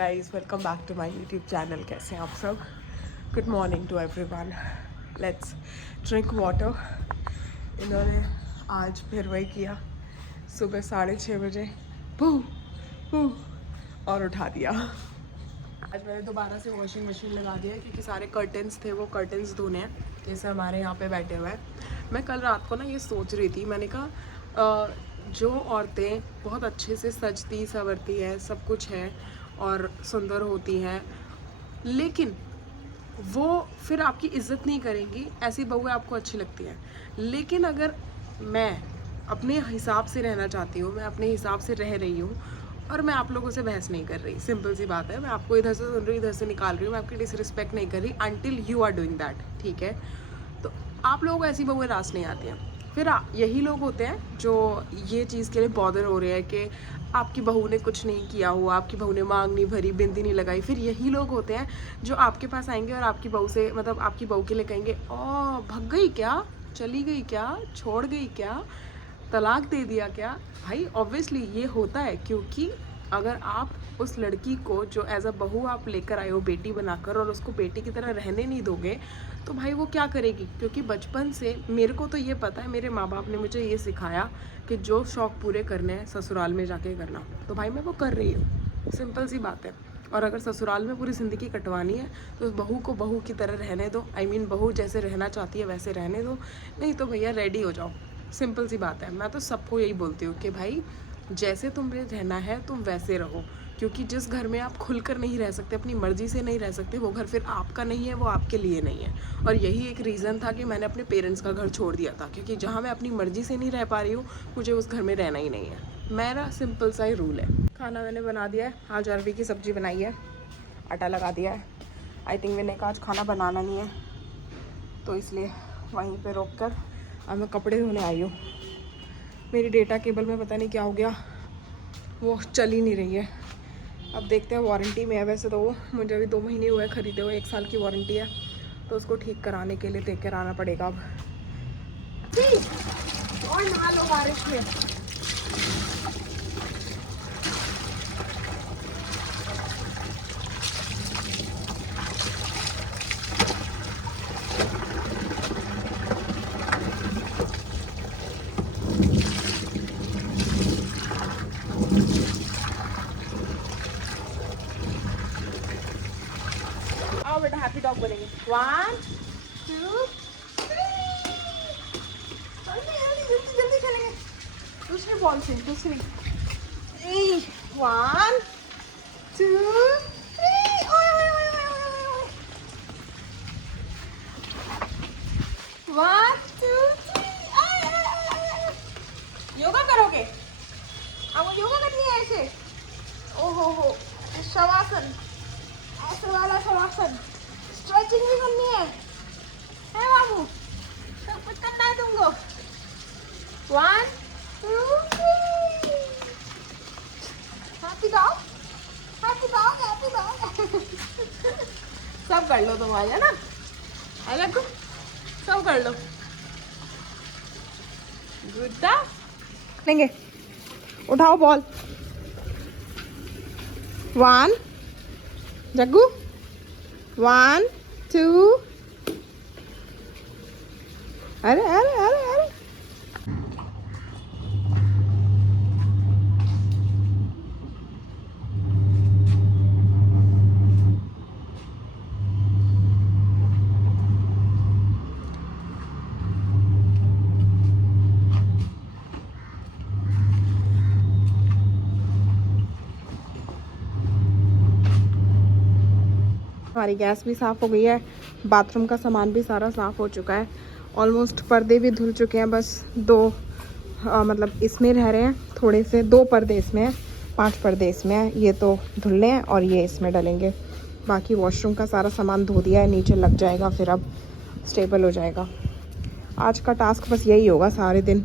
Guys, welcome back to my YouTube channel. कैसे हैं आप सब? Good morning to everyone. Let's drink water. इन्होंने आज फिर वही किया, सुबह 6:30 बजे पू पू और उठा दिया। आज मैंने दोबारा से वॉशिंग मशीन लगा दिया क्योंकि सारे कर्टन्स थे, वो कर्टन्स धोने हैं। जैसे हमारे यहाँ पे बैठे हुए हैं। मैं कल रात को ना ये सोच रही थी, मैंने कहा जो औरतें बहुत अच्छे से सजती संवरती है, सब कुछ है और सुंदर होती हैं, लेकिन वो फिर आपकी इज्जत नहीं करेंगी, ऐसी बहुएं आपको अच्छी लगती हैं। लेकिन अगर मैं अपने हिसाब से रहना चाहती हूँ, मैं अपने हिसाब से रह रही हूँ और मैं आप लोगों से बहस नहीं कर रही, सिंपल सी बात है। मैं आपको इधर से सुन रही हूँ, इधर से निकाल रही हूँ, मैं आपकी डिसरिस्पेक्ट नहीं कर रही until you are doing that, ठीक है? तो आप लोगों को ऐसी बहुएं रास नहीं आती हैं। फिर यही लोग होते हैं जो ये चीज़ के लिए बॉदर हो रहे हैं कि आपकी बहू ने कुछ नहीं किया हुआ, आपकी बहू ने मांग नहीं भरी, बिंदी नहीं लगाई। फिर यही लोग होते हैं जो आपके पास आएंगे और आपकी बहू से, मतलब आपकी बहू के लिए कहेंगे, ओ भग गई क्या, चली गई क्या, छोड़ गई क्या, तलाक दे दिया क्या? भाई ऑब्वियसली ये होता है, क्योंकि अगर आप उस लड़की को जो एज अ बहू आप लेकर आए हो बेटी बनाकर, और उसको बेटी की तरह रहने नहीं दोगे, तो भाई वो क्या करेगी? क्योंकि बचपन से मेरे को तो ये पता है, मेरे माँ बाप ने मुझे ये सिखाया कि जो शौक़ पूरे करने हैं ससुराल में जाके करना। तो भाई मैं वो कर रही हूँ, सिंपल सी बात है। और अगर ससुराल में पूरी ज़िंदगी कटवानी है तो बहू को बहू की तरह रहने दो। आई मीन बहू जैसे रहना चाहती है वैसे रहने दो, नहीं तो भैया रेडी हो जाओ, सिंपल सी बात है। मैं तो सबको यही बोलती हूँ कि भाई जैसे तुम्हें रहना है तुम वैसे रहो, क्योंकि जिस घर में आप खुलकर नहीं रह सकते, अपनी मर्ज़ी से नहीं रह सकते, वो घर फिर आपका नहीं है, वो आपके लिए नहीं है। और यही एक रीज़न था कि मैंने अपने पेरेंट्स का घर छोड़ दिया था, क्योंकि जहाँ मैं अपनी मर्ज़ी से नहीं रह पा रही हूँ, मुझे उस घर में रहना ही नहीं है। मेरा सिंपल सा ही रूल है। खाना मैंने बना दिया है, आज अरबी की सब्ज़ी बनाई है, आटा लगा दिया है। आई थिंक मैंने कहा आज खाना बनाना नहीं है, तो इसलिए वहीं पर रोक कर अब मैं कपड़े धोने आई हूँ। मेरी डेटा केबल में पता नहीं क्या हो गया, वो चल ही नहीं रही है। अब देखते हैं, वारंटी में है वैसे तो वो, मुझे अभी 2 महीने हुए ख़रीदे हुए, 1 साल की वारंटी है, तो उसको ठीक कराने के लिए देख कर आना पड़ेगा अब। और नहा लो बारिश में। आओ बेटा, हैप्पी डॉग बनेंगे। 1 2 3। जल्दी जल्दी खेलेंगे। दूसरी बॉल से, दूसरी। 1 2 3। One two three. योगा करोगे? आपको योगा करनी है ऐसे? ओहो हो, शवासन, ऐसे वाला शवासन। स्ट्रेचिंग भी करनी है बाबू? सब कुछ करना है तुमको। 1 2 3। Happy dog, happy dog, happy dog. सब कर लो तुम आज, है ना? अलग सब कर लो। गुड्डा लेंगे, उठाओ बॉल। 1 जग्गू, 1 2। अरे अरे अरे अरे, हमारी गैस भी साफ़ हो गई है, बाथरूम का सामान भी सारा साफ़ हो चुका है, ऑलमोस्ट पर्दे भी धुल चुके हैं। बस 2 मतलब इसमें रह रहे हैं थोड़े से, 2 पर्दे इसमें हैं, 5 पर्दे इसमें हैं, ये तो धुलने हैं और ये इसमें डलेंगे। बाकी वॉशरूम का सारा सामान धो दिया है, नीचे लग जाएगा, फिर अब स्टेबल हो जाएगा। आज का टास्क बस यही होगा, सारे दिन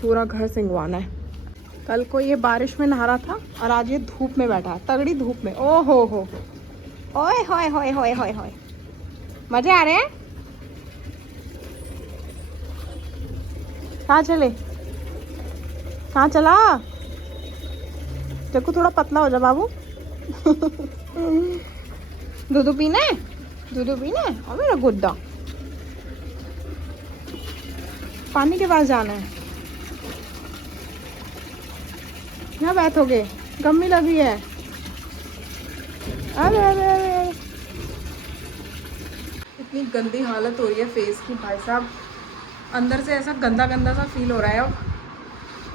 पूरा घर सिंगवाना है। कल को ये बारिश में नहा रहा था और आज ये धूप में बैठा है, तगड़ी धूप में। ओ हो, ओए होए होए होए होए होए, मजे आ रहे हैं। कहाँ चले, कहाँ चला? जग्गू थोड़ा पतला हो जा बाबू, दूध पीना है, दूध पीना है। और मेरा गुड्डा पानी के पास जाना है। यहाँ बैठोगे, गम्मी लगी है। अरे अरे अरे अरे, इतनी गंदी हालत हो रही है फेस की भाई साहब, अंदर से ऐसा गंदा गंदा सा फील हो रहा है अब।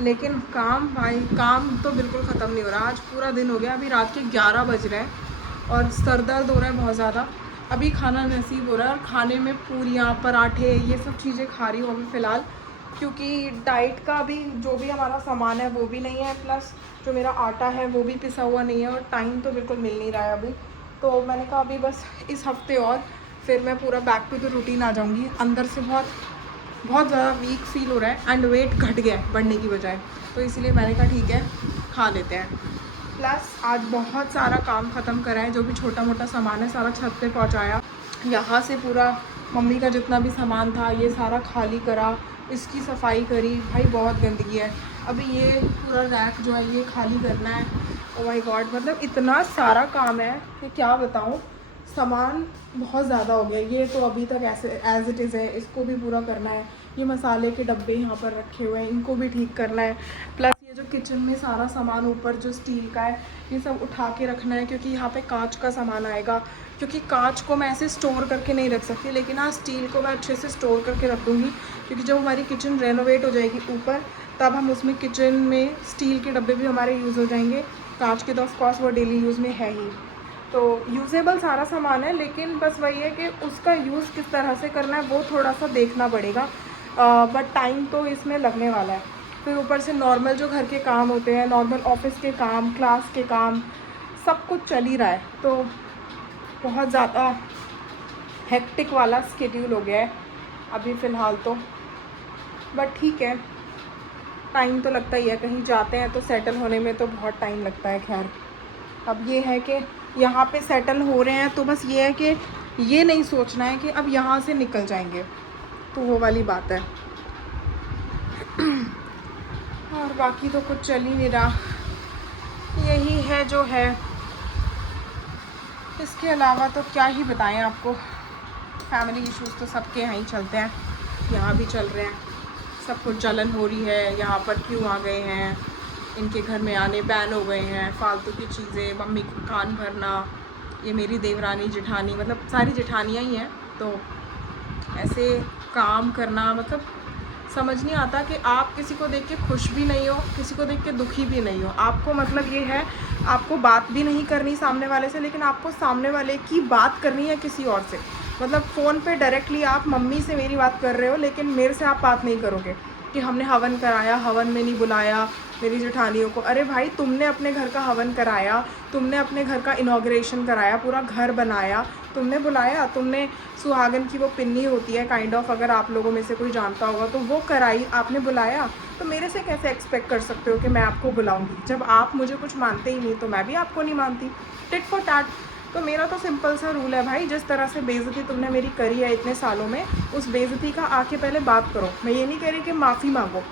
लेकिन काम भाई, काम तो बिल्कुल ख़त्म नहीं हो रहा। आज पूरा दिन हो गया, अभी रात के 11 बज रहे हैं और सर दर्द हो रहा है बहुत ज़्यादा। अभी खाना नसीब हो रहा है और खाने में पूरियाँ, पराठे, ये सब चीज़ें खा रही हूँ अभी फ़िलहाल, क्योंकि डाइट का अभी जो भी हमारा सामान है वो भी नहीं है, प्लस जो मेरा आटा है वो भी पिसा हुआ नहीं है और टाइम तो बिल्कुल मिल नहीं रहा है अभी। तो मैंने कहा अभी बस इस हफ्ते और फिर मैं पूरा बैक टू द रूटीन आ जाऊँगी। अंदर से बहुत ज़्यादा वीक फील हो रहा है एंड वेट घट गया है बढ़ने की बजाय, तो इसलिए मैंने कहा ठीक है खा लेते हैं। प्लस आज बहुत सारा काम ख़त्म करा है, जो भी छोटा मोटा सामान है सारा छत पे पहुंचाया। यहाँ से पूरा मम्मी का जितना भी सामान था ये सारा खाली करा, इसकी सफाई करी। भाई बहुत गंदगी है। अभी ये पूरा रैक जो है ये खाली करना है। ओ माय गॉड, मतलब इतना सारा काम है कि क्या बताऊँ। सामान बहुत ज़्यादा हो गया। ये तो अभी तक ऐसे एज़ इट इज़ है, इसको भी पूरा करना है। ये मसाले के डब्बे यहाँ पर रखे हुए हैं, इनको भी ठीक करना है। प्लस ये जो किचन में सारा सामान ऊपर जो स्टील का है ये सब उठा के रखना है, क्योंकि यहाँ पे कांच का सामान आएगा। क्योंकि कांच को मैं ऐसे स्टोर करके नहीं रख सकती, लेकिन हाँ स्टील को मैं अच्छे से स्टोर करके रख दूँगी, क्योंकि जब हमारी किचन रेनोवेट हो जाएगी ऊपर, तब हम उसमें किचन में स्टील के डब्बे भी हमारे यूज़ हो जाएंगे। कांच के तो ऑफकोर्स वो डेली यूज़ में है ही। तो यूज़ेबल सारा सामान है, लेकिन बस वही है कि उसका यूज़ किस तरह से करना है वो थोड़ा सा देखना पड़ेगा। बट टाइम तो इसमें लगने वाला है। फिर ऊपर से नॉर्मल जो घर के काम होते हैं, नॉर्मल ऑफिस के काम, क्लास के काम, सब कुछ चल ही रहा है। तो बहुत ज़्यादा हेक्टिक वाला स्केड्यूल हो गया है अभी फ़िलहाल तो। बट ठीक है, टाइम तो लगता ही है। कहीं जाते हैं तो सेटल होने में तो बहुत टाइम लगता है। खैर अब ये है कि यहाँ पे सेटल हो रहे हैं, तो बस ये है कि ये नहीं सोचना है कि अब यहाँ से निकल जाएंगे, तो वो वाली बात है। और बाकी तो कुछ चल ही नहीं रहा, यही है जो है। इसके अलावा तो क्या ही बताएं आपको। फैमिली इश्यूज़ तो सबके यहाँ ही चलते हैं, यहाँ भी चल रहे हैं। सब कुछ जलन हो रही है, यहाँ पर क्यों आ गए हैं, इनके घर में आने बैन हो गए हैं, फालतू की चीज़ें, मम्मी को कान भरना। ये मेरी देवरानी जेठानी, मतलब सारी जेठानियाँ ही हैं, तो ऐसे काम करना, मतलब समझ नहीं आता कि आप किसी को देख के खुश भी नहीं हो, किसी को देख के दुखी भी नहीं हो। आपको मतलब ये है, आपको बात भी नहीं करनी सामने वाले से, लेकिन आपको सामने वाले की बात करनी है किसी और से। मतलब फ़ोन पे डायरेक्टली आप मम्मी से मेरी बात कर रहे हो, लेकिन मेरे से आप बात नहीं करोगे कि हमने हवन कराया, हवन में नहीं बुलाया मेरी जेठानियों को। अरे भाई, तुमने अपने घर का हवन कराया, तुमने अपने घर का इनॉग्रेशन कराया, पूरा घर बनाया, तुमने बुलाया, तुमने सुहागन की वो पिन्नी होती है काइंड ऑफ, अगर आप लोगों में से कोई जानता होगा, तो वो कराई, आपने बुलाया। तो मेरे से कैसे एक्सपेक्ट कर सकते हो कि मैं आपको बुलाऊंगी? जब आप मुझे कुछ मानते ही नहीं, तो मैं भी आपको नहीं मानती। Tit for tat. तो मेरा तो सिंपल सा रूल है भाई, जिस तरह से बेइज्जती तुमने मेरी करी है इतने सालों में, उस बेइज्जती का आके पहले बात करो। मैं ये नहीं कह रही कि माफ़ी मांगो,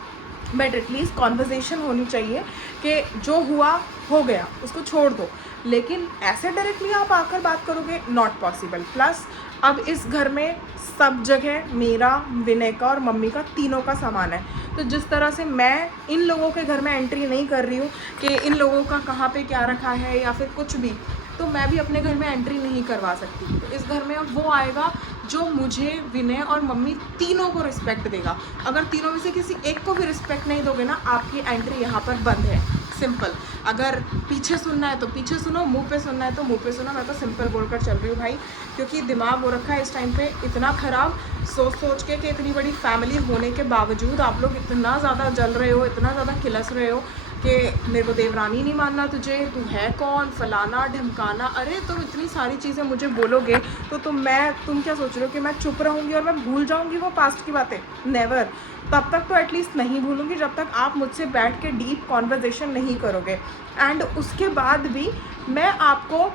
बट एटलीस्ट कॉन्वर्जेसन होनी चाहिए कि जो हुआ हो गया, उसको छोड़ दो। लेकिन ऐसे डायरेक्टली आप आकर बात करोगे, नॉट पॉसिबल। प्लस अब इस घर में सब जगह मेरा, विनय का और मम्मी का, तीनों का सामान है। तो जिस तरह से मैं इन लोगों के घर में एंट्री नहीं कर रही हूँ कि इन लोगों का कहाँ पे क्या रखा है या फिर कुछ भी, तो मैं भी अपने घर में एंट्री नहीं करवा सकती। तो इस घर में अब वो आएगा जो मुझे, विनय और मम्मी तीनों को रिस्पेक्ट देगा। अगर तीनों में से किसी एक को भी रिस्पेक्ट नहीं दोगे ना, आपकी एंट्री यहाँ पर बंद है। सिंपल। अगर पीछे सुनना है तो पीछे सुनो, मुंह पे सुनना है तो मुंह पे सुनो। मैं तो सिंपल बोलकर चल रही हूँ भाई, क्योंकि दिमाग हो रखा है इस टाइम पे इतना ख़राब, सोच के कि इतनी बड़ी फैमिली होने के बावजूद आप लोग इतना ज़्यादा जल रहे हो, इतना ज़्यादा खिलस रहे हो कि मेरे को देवरानी नहीं मानना तुझे, तू है कौन, फलाना ढमकाना। अरे तुम इतनी सारी चीज़ें मुझे बोलोगे तो तुम क्या सोच रहे हो कि मैं चुप रहूँगी और मैं भूल जाऊँगी वो पास्ट की बातें? नेवर। तब तक तो एटलीस्ट नहीं भूलूँगी जब तक आप मुझसे बैठ के डीप कॉन्वर्जेसन नहीं करोगे। एंड उसके बाद भी मैं आपको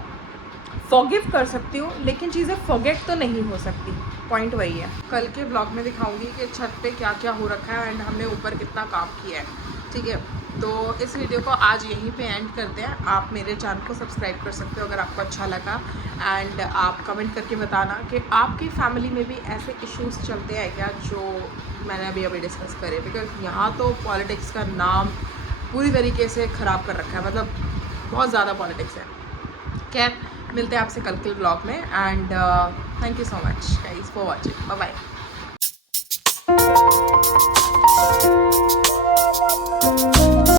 फॉरगिव कर सकती हूँ, लेकिन चीज़ें फॉरगेट तो नहीं हो सकती। पॉइंट वही है। कल के ब्लॉग में दिखाऊंगी कि छत पे क्या क्या हो रखा है एंड हमने ऊपर कितना काम किया है, ठीक है। तो इस वीडियो को आज यहीं पे एंड करते हैं। आप मेरे चैनल को सब्सक्राइब कर सकते हो अगर आपको अच्छा लगा, एंड आप कमेंट करके बताना कि आपकी फैमिली में भी ऐसे इश्यूज चलते हैं क्या जो मैंने अभी डिस्कस करे, बिकॉज यहाँ तो पॉलिटिक्स का नाम पूरी तरीके से ख़राब कर रखा है, मतलब बहुत ज़्यादा पॉलिटिक्स है। खैर, मिलते हैं आपसे कल के ब्लॉग में, and thank you so much guys for watching. Bye bye.